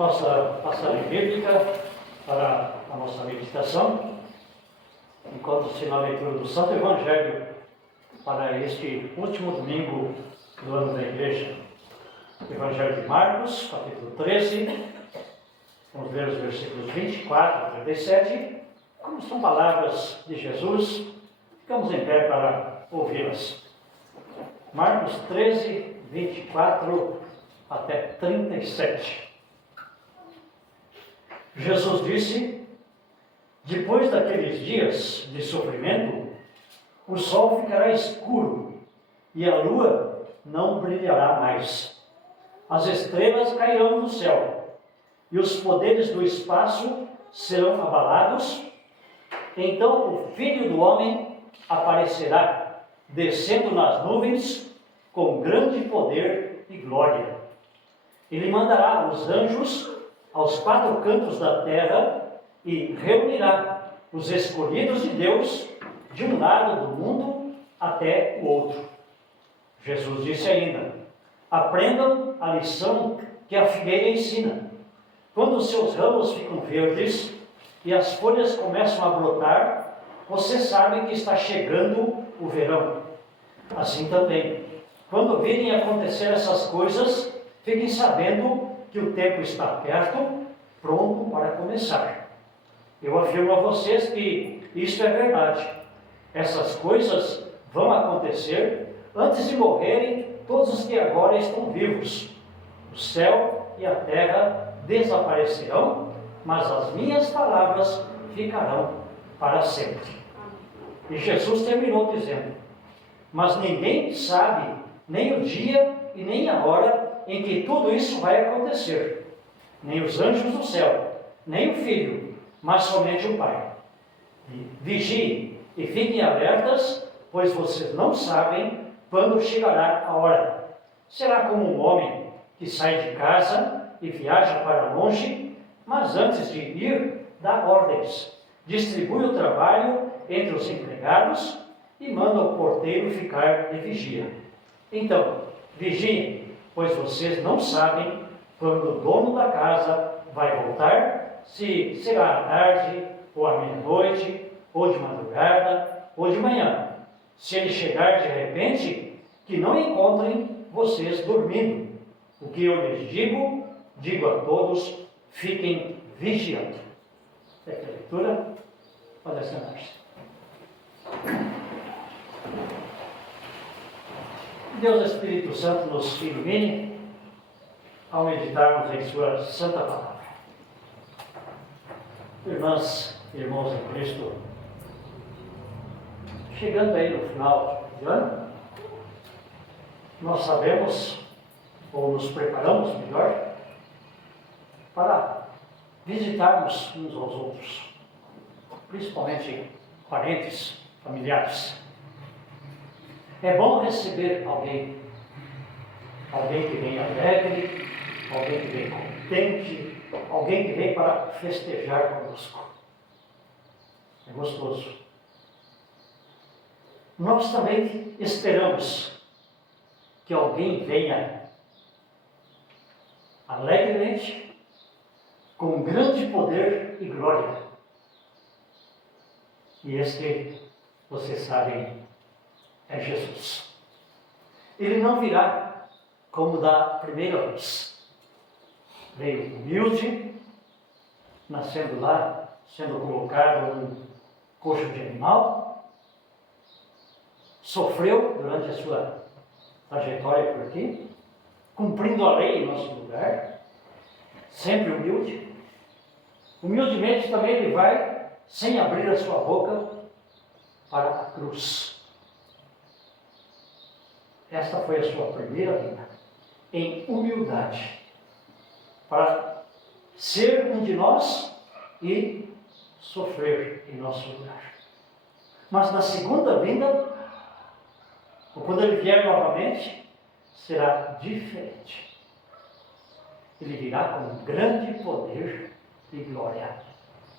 nossa passagem bíblica para a nossa meditação. Encontra-se na leitura do Santo Evangelho para este último domingo do ano da Igreja. Evangelho de Marcos, capítulo 13. Vamos ler os versículos 24 a 37. Como são palavras de Jesus, ficamos em pé para ouvi-las. Marcos 13, 24 até 37. Jesus disse: depois daqueles dias de sofrimento, o sol ficará escuro e a lua não brilhará mais. As estrelas cairão do céu e os poderes do espaço serão abalados. Então o Filho do Homem aparecerá, descendo nas nuvens, com grande poder e glória. Ele mandará os anjos aos quatro cantos da terra e reunirá os escolhidos de Deus de um lado do mundo até o outro. Jesus disse ainda: aprendam a lição que a figueira ensina. Quando os seus ramos ficam verdes e as folhas começam a brotar, você sabe que está chegando o verão. Assim também, quando virem acontecer essas coisas, fiquem sabendo que o tempo está perto, pronto para começar. Eu afirmo a vocês que isto é verdade. Essas coisas vão acontecer antes de morrerem todos os que agora estão vivos. O céu e a terra desaparecerão, mas as minhas palavras ficarão para sempre. E Jesus terminou dizendo: mas ninguém sabe nem o dia e nem a hora em que tudo isso vai acontecer, nem os anjos do céu, nem o Filho, mas somente o Pai. Vigiem e fiquem alertas, pois vocês não sabem quando chegará a hora. Será como um homem que sai de casa e viaja para longe, mas antes de ir, dá ordens, distribui o trabalho entre os empregados e manda o porteiro ficar de vigia. Então, vigiem, pois vocês não sabem quando o dono da casa vai voltar, se será à tarde, ou à meia-noite, ou de madrugada, ou de manhã. Se ele chegar de repente, que não encontrem vocês dormindo. O que eu lhes digo a todos: fiquem vigiando. Esta leitura, pode sentar-se. Deus Espírito Santo nos ilumine ao meditarmos em sua santa palavra. Irmãs e irmãos em Cristo, chegando aí no final do ano, nós sabemos, ou nos preparamos melhor, para visitarmos uns aos outros, principalmente parentes, familiares. É bom receber alguém que vem alegre, alguém que vem contente, alguém que vem para festejar conosco. É gostoso. Nós também esperamos que alguém venha alegremente, com grande poder e glória. E este, vocês sabem, é Jesus. Ele não virá como da primeira vez. Veio humilde, nascendo lá, sendo colocado num coxo de animal, sofreu durante a sua trajetória por aqui, cumprindo a lei em nosso lugar, sempre humilde. Humildemente também ele vai, sem abrir a sua boca, para a cruz. Esta foi a sua primeira vinda, em humildade, para ser um de nós e sofrer em nosso lugar. Mas na segunda vinda, ou quando ele vier novamente, será diferente. Ele virá com grande poder e glória.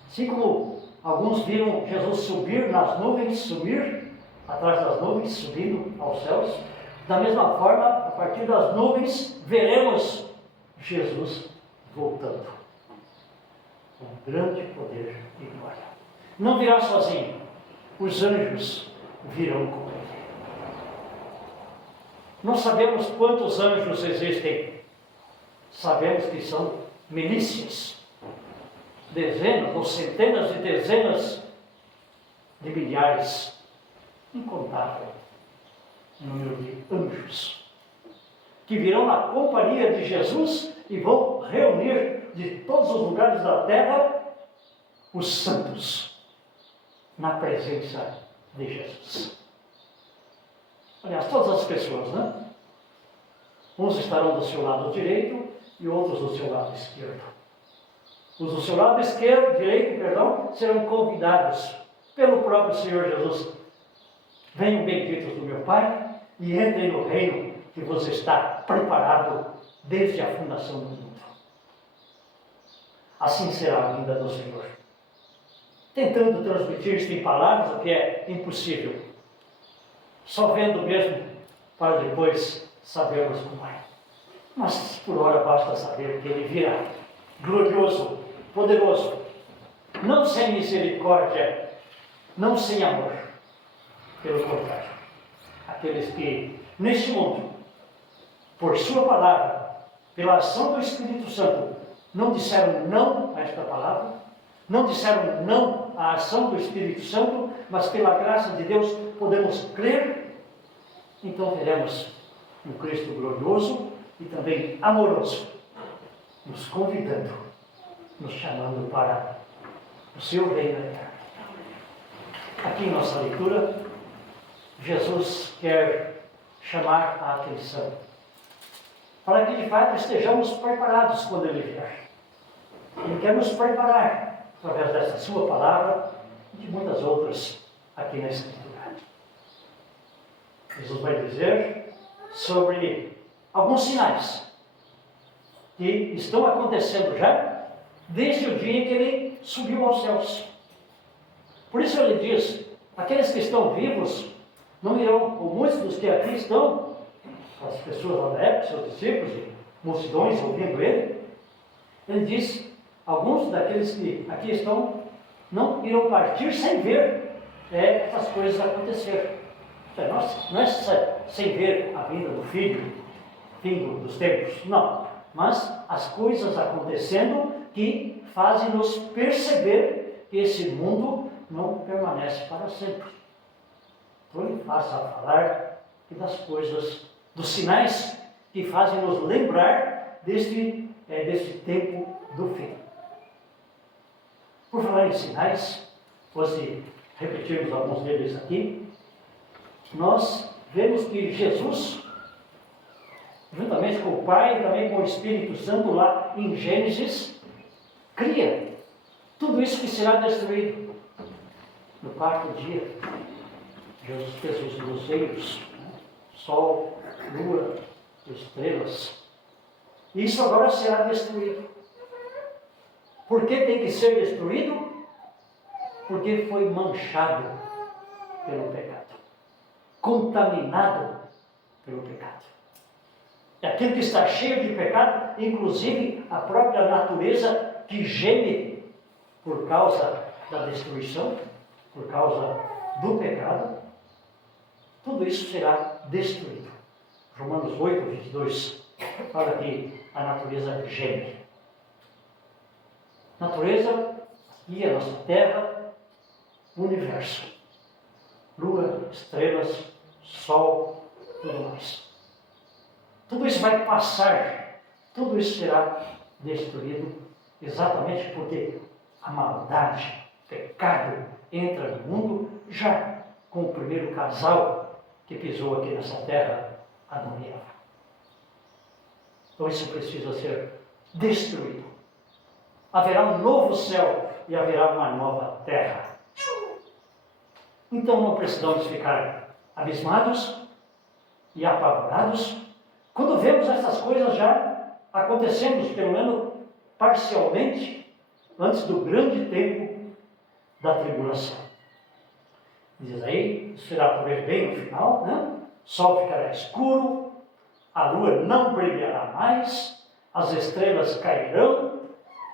Assim como alguns viram Jesus subir nas nuvens, sumir atrás das nuvens, subindo aos céus, da mesma forma, a partir das nuvens, veremos Jesus voltando, com grande poder e glória. Não virá sozinho, os anjos virão com ele. Não sabemos quantos anjos existem, sabemos que são milícias, dezenas ou centenas de dezenas de milhares, incontável número de anjos, que virão na companhia de Jesus e vão reunir de todos os lugares da terra os santos na presença de Jesus. Aliás, todas as pessoas, né? Uns estarão do seu lado direito e outros do seu lado esquerdo. Os do seu lado direito, serão convidados pelo próprio Senhor Jesus. Venham benditos do meu Pai e entrem no reino que você está preparado desde a fundação do mundo. Assim será a vinda do Senhor. Tentando transmitir isto em palavras, o que é impossível. Só vendo mesmo, para depois sabermos como é. Mas por hora basta saber que Ele virá, glorioso, poderoso, não sem misericórdia, não sem amor. Pelo contrário, aqueles que neste mundo, por sua palavra, pela ação do Espírito Santo, não disseram não a esta palavra, não disseram não à ação do Espírito Santo, mas pela graça de Deus podemos crer, então veremos um Cristo glorioso e também amoroso, nos convidando, nos chamando para o seu reino eterno. Aqui em nossa leitura, Jesus quer chamar a atenção para que de fato estejamos preparados quando Ele vier. Ele quer nos preparar através dessa sua palavra e de muitas outras aqui na Escritura. Jesus vai dizer sobre alguns sinais que estão acontecendo já desde o dia em que Ele subiu aos céus. Por isso Ele diz, aqueles que estão vivos não irão, ou muitos dos que aqui estão, as pessoas lá da época, seus discípulos e multidões ouvindo Ele, Ele diz, alguns daqueles que aqui estão não irão partir sem ver essas coisas acontecer. Não é sem ver a vinda do Filho, fim dos tempos, não. Mas as coisas acontecendo que fazem-nos perceber que esse mundo não permanece para sempre. Então Ele passa a falar das coisas, dos sinais que fazem nos lembrar deste tempo do fim. Por falar em sinais, se repetirmos alguns deles aqui, nós vemos que Jesus, juntamente com o Pai e também com o Espírito Santo, lá em Gênesis, cria tudo isso que será destruído. No quarto dia, Jesus fez os luzeiros, sol, lua, estrelas. E isso agora será destruído. Por que tem que ser destruído? Porque foi manchado pelo pecado, contaminado pelo pecado. É aquilo que está cheio de pecado, inclusive a própria natureza que geme por causa da destruição, por causa do pecado, tudo isso será destruído. Romanos 8, 22, fala que a natureza geme. Natureza, e a nossa terra, o universo. Lua, estrelas, sol, tudo mais. Tudo isso vai passar, tudo isso será destruído, exatamente porque a maldade, o pecado entra no mundo já com o primeiro casal que pisou aqui nessa terra, Adão e Eva. Então isso precisa ser destruído. Haverá um novo céu e haverá uma nova terra. Então não precisamos ficar abismados e apavorados quando vemos essas coisas já acontecendo, pelo menos parcialmente, antes do grande tempo da tribulação. Diz aí, será talvez bem no final, né? O sol ficará escuro, a lua não brilhará mais, as estrelas cairão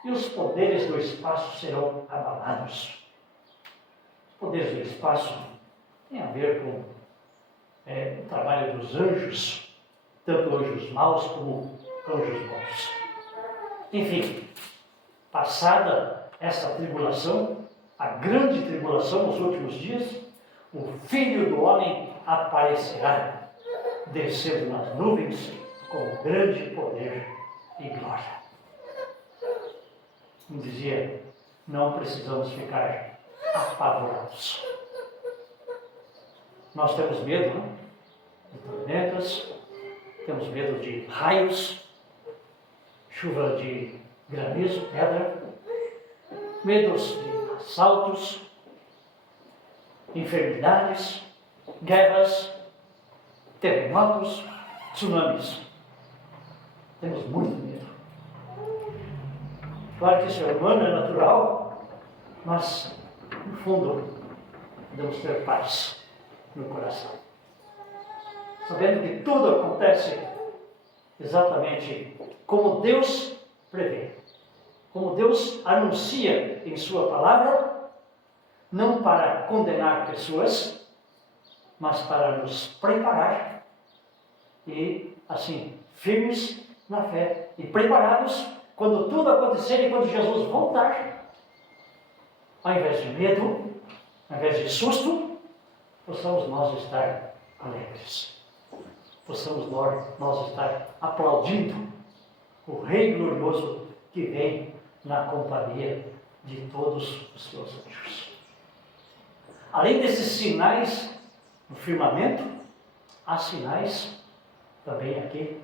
e os poderes do espaço serão abalados. Os poderes do espaço têm a ver com o trabalho dos anjos, tanto anjos maus como anjos bons. Enfim, passada essa tribulação, a grande tribulação nos últimos dias, o Filho do Homem aparecerá, descendo nas nuvens com grande poder e glória. Como dizia, não precisamos ficar apavorados. Nós temos medo, né? De tormentas, temos medo de raios, chuva de granizo, pedra, medos de assaltos, enfermidades, guerras, terremotos, tsunamis. Temos muito medo. Claro que isso é humano, é natural, mas, no fundo, devemos ter paz no coração. Sabendo que tudo acontece exatamente como Deus prevê. Como Deus anuncia em sua palavra, não para condenar pessoas, mas para nos preparar e, assim, firmes na fé e preparados quando tudo acontecer e quando Jesus voltar, ao invés de medo, ao invés de susto, possamos nós estar alegres. Possamos nós estar aplaudindo o Rei glorioso que vem na companhia de todos os seus anjos. Além desses sinais no firmamento, há sinais também aqui.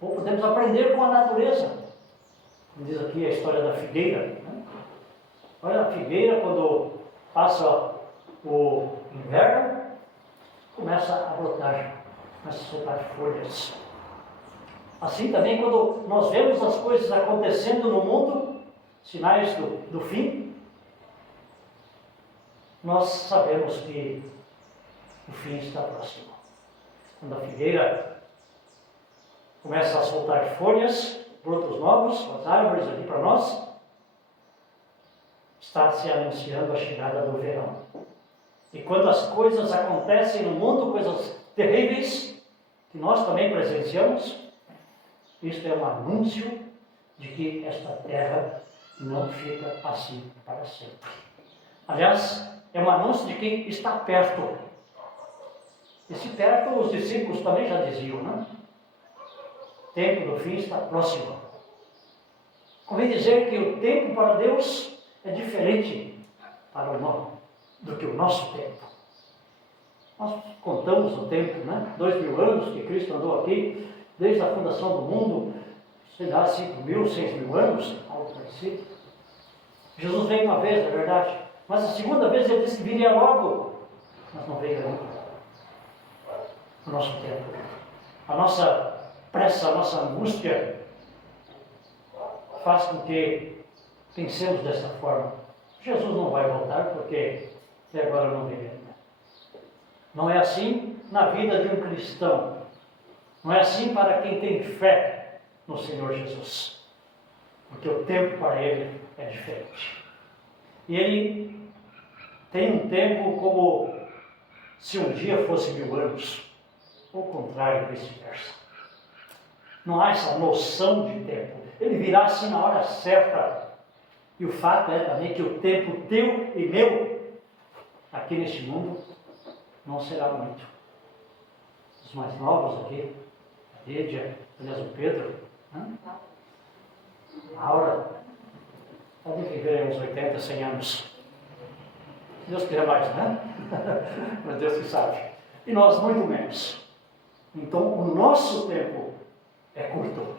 Ou podemos aprender com a natureza. Como diz aqui a história da figueira, né? Olha, a figueira, quando passa o inverno, começa a brotar, começa a soltar folhas. Assim também, quando nós vemos as coisas acontecendo no mundo, sinais do fim, nós sabemos que o fim está próximo. Quando a figueira começa a soltar folhas, brotos novos, as árvores aqui para nós, está se anunciando a chegada do verão. E quando as coisas acontecem no mundo, coisas terríveis, que nós também presenciamos, isto é um anúncio de que esta terra não fica assim para sempre. Aliás, é um anúncio de quem está perto. Esse perto, os discípulos também já diziam, né? O tempo do fim está próximo. Convém dizer que o tempo para Deus é diferente para o homem do que o nosso tempo. Nós contamos o tempo, né? 2000 anos que Cristo andou aqui, desde a fundação do mundo, sei lá, 5.000, 6.000 anos, algo parecido. Jesus veio uma vez, é verdade, mas a segunda vez ele disse que viria logo, mas não veio ainda. O nosso tempo, a nossa pressa, a nossa angústia faz com que pensemos dessa forma. Jesus não vai voltar porque até agora não veio ainda. Não é assim na vida de um cristão. Não é assim para quem tem fé no Senhor Jesus. Porque o tempo para ele é diferente. E ele tem um tempo como se um dia fosse 1000 anos. Ou o contrário, vice-versa. Não há essa noção de tempo. Ele virá assim na hora certa. E o fato é também que o tempo teu e meu, aqui neste mundo, não será muito. Os mais novos aqui, a Lídia, aliás o Pedro, né? A Aura, podem viver uns 80, 100 anos. Deus queira mais, né? Mas Deus que sabe. E nós muito menos. Então o nosso tempo é curto.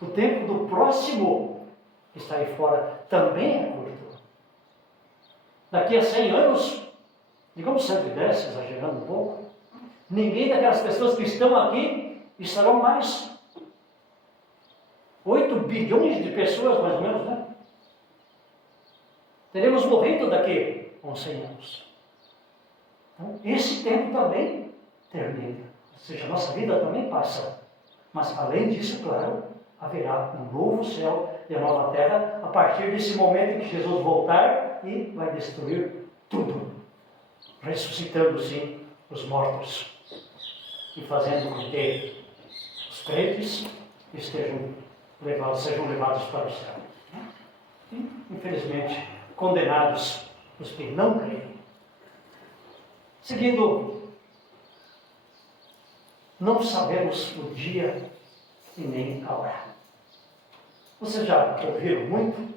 O tempo do próximo que está aí fora também é curto. Daqui a 100 anos, digamos 110, exagerando um pouco, ninguém daquelas pessoas que estão aqui estarão mais. 8 bilhões de pessoas, mais ou menos, né? Teremos morrido daqui a uns 100 anos. Então, esse tempo também termina. Ou seja, a nossa vida também passa. Mas, além disso, claro, haverá um novo céu e a nova terra a partir desse momento em que Jesus voltar e vai destruir tudo, ressuscitando sim os mortos e fazendo com que os crentes sejam levados para o céu. E, infelizmente, condenados os que não creem. Seguindo, não sabemos o dia e nem a hora. Vocês já ouviram muito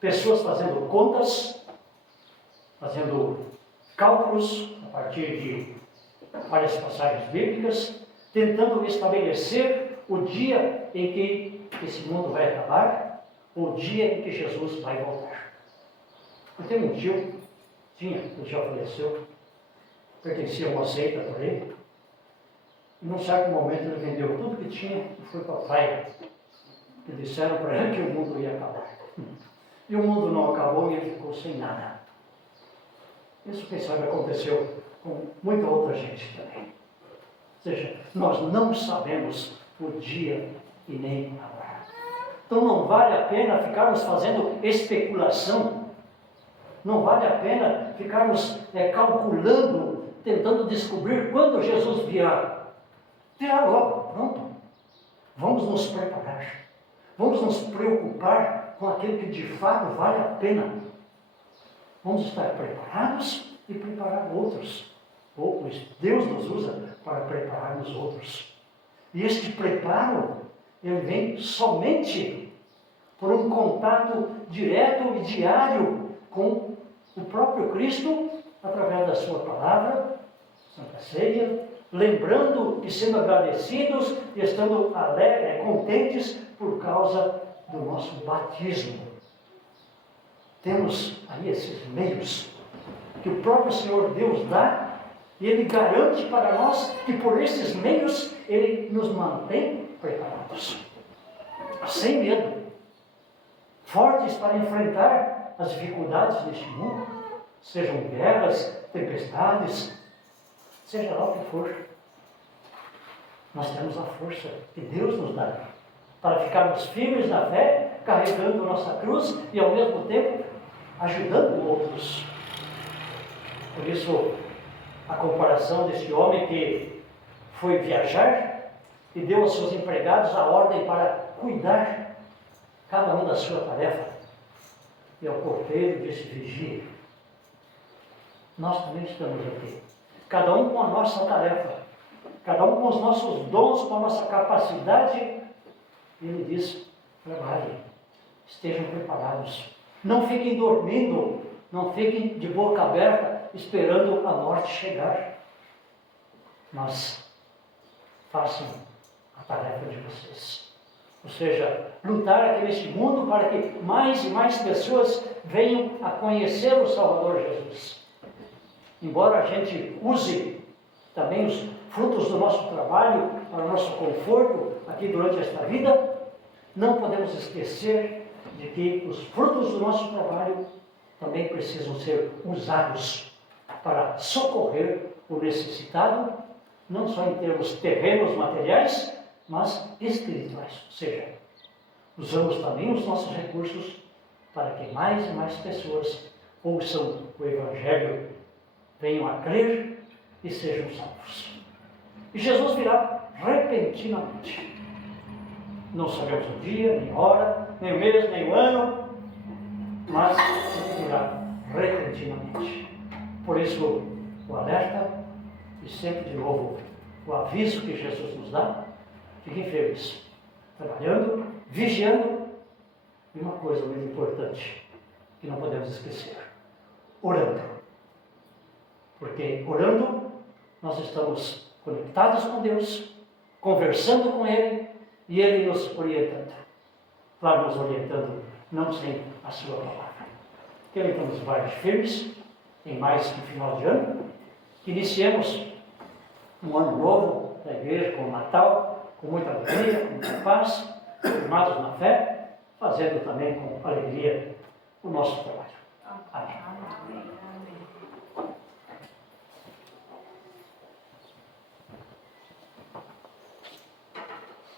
pessoas fazendo contas, fazendo cálculos a partir de várias passagens bíblicas, tentando estabelecer o dia em que esse mundo vai acabar, o dia em que Jesus vai voltar. Eu tenho um tio, ele já faleceu, pertencia a uma seita por ele, e num certo momento ele vendeu tudo que tinha e foi para a praia. E disseram para ele que o mundo ia acabar. E o mundo não acabou e ele ficou sem nada. Isso, quem sabe, aconteceu com muita outra gente também. Ou seja, nós não sabemos o dia e nem a hora. Então não vale a pena ficarmos fazendo especulação. Não vale a pena ficarmos calculando, tentando descobrir quando Jesus virá. Virá logo, pronto. Vamos nos preparar. Vamos nos preocupar com aquilo que de fato vale a pena. Vamos estar preparados e preparar outros. Ou Deus nos usa para prepararmos outros. E este preparo, ele vem somente por um contato direto e diário com o próprio Cristo, através da sua palavra, Santa Ceia, lembrando e sendo agradecidos e estando contentes por causa do nosso batismo. Temos aí esses meios que o próprio Senhor Deus dá e Ele garante para nós que por esses meios Ele nos mantém preparados, sem medo, fortes para enfrentar as dificuldades deste mundo, sejam guerras, tempestades, seja lá o que for. Nós temos a força que Deus nos dá para ficarmos firmes na fé, carregando nossa cruz e ao mesmo tempo ajudando outros. Por isso, a comparação desse homem que foi viajar e deu aos seus empregados a ordem para cuidar, cada um da sua tarefa. E ao porteiro disse: vigie. Nós também estamos aqui, cada um com a nossa tarefa, cada um com os nossos dons, com a nossa capacidade. E ele diz: trabalhem, estejam preparados, não fiquem dormindo, não fiquem de boca aberta esperando a morte chegar, mas façam a tarefa de vocês, ou seja, lutar aqui neste mundo para que mais e mais pessoas venham a conhecer o Salvador Jesus. Embora a gente use também os frutos do nosso trabalho para o nosso conforto aqui durante esta vida, não podemos esquecer de que os frutos do nosso trabalho também precisam ser usados para socorrer o necessitado, não só em termos terrenos, materiais, mas espirituais. Ou seja, usamos também os nossos recursos para que mais e mais pessoas ouçam o Evangelho, venham a crer e sejam salvos. E Jesus virá repentinamente. Não sabemos o dia, nem a hora, nem o mês, nem o ano, mas virá repentinamente. Por isso, o alerta e sempre de novo o aviso que Jesus nos dá: fiquem firmes, trabalhando, vigiando, e uma coisa muito importante que não podemos esquecer: orando. Porque orando, nós estamos conectados com Deus, conversando com Ele, e Ele nos orientando. Claro, nos orientando, não sem a sua palavra. Que Ele então nos guarde firmes, em mais um final de ano, que iniciemos um ano novo da igreja, com o Natal, com muita alegria, com muita paz, firmados na fé, fazendo também com alegria o nosso trabalho. Amém.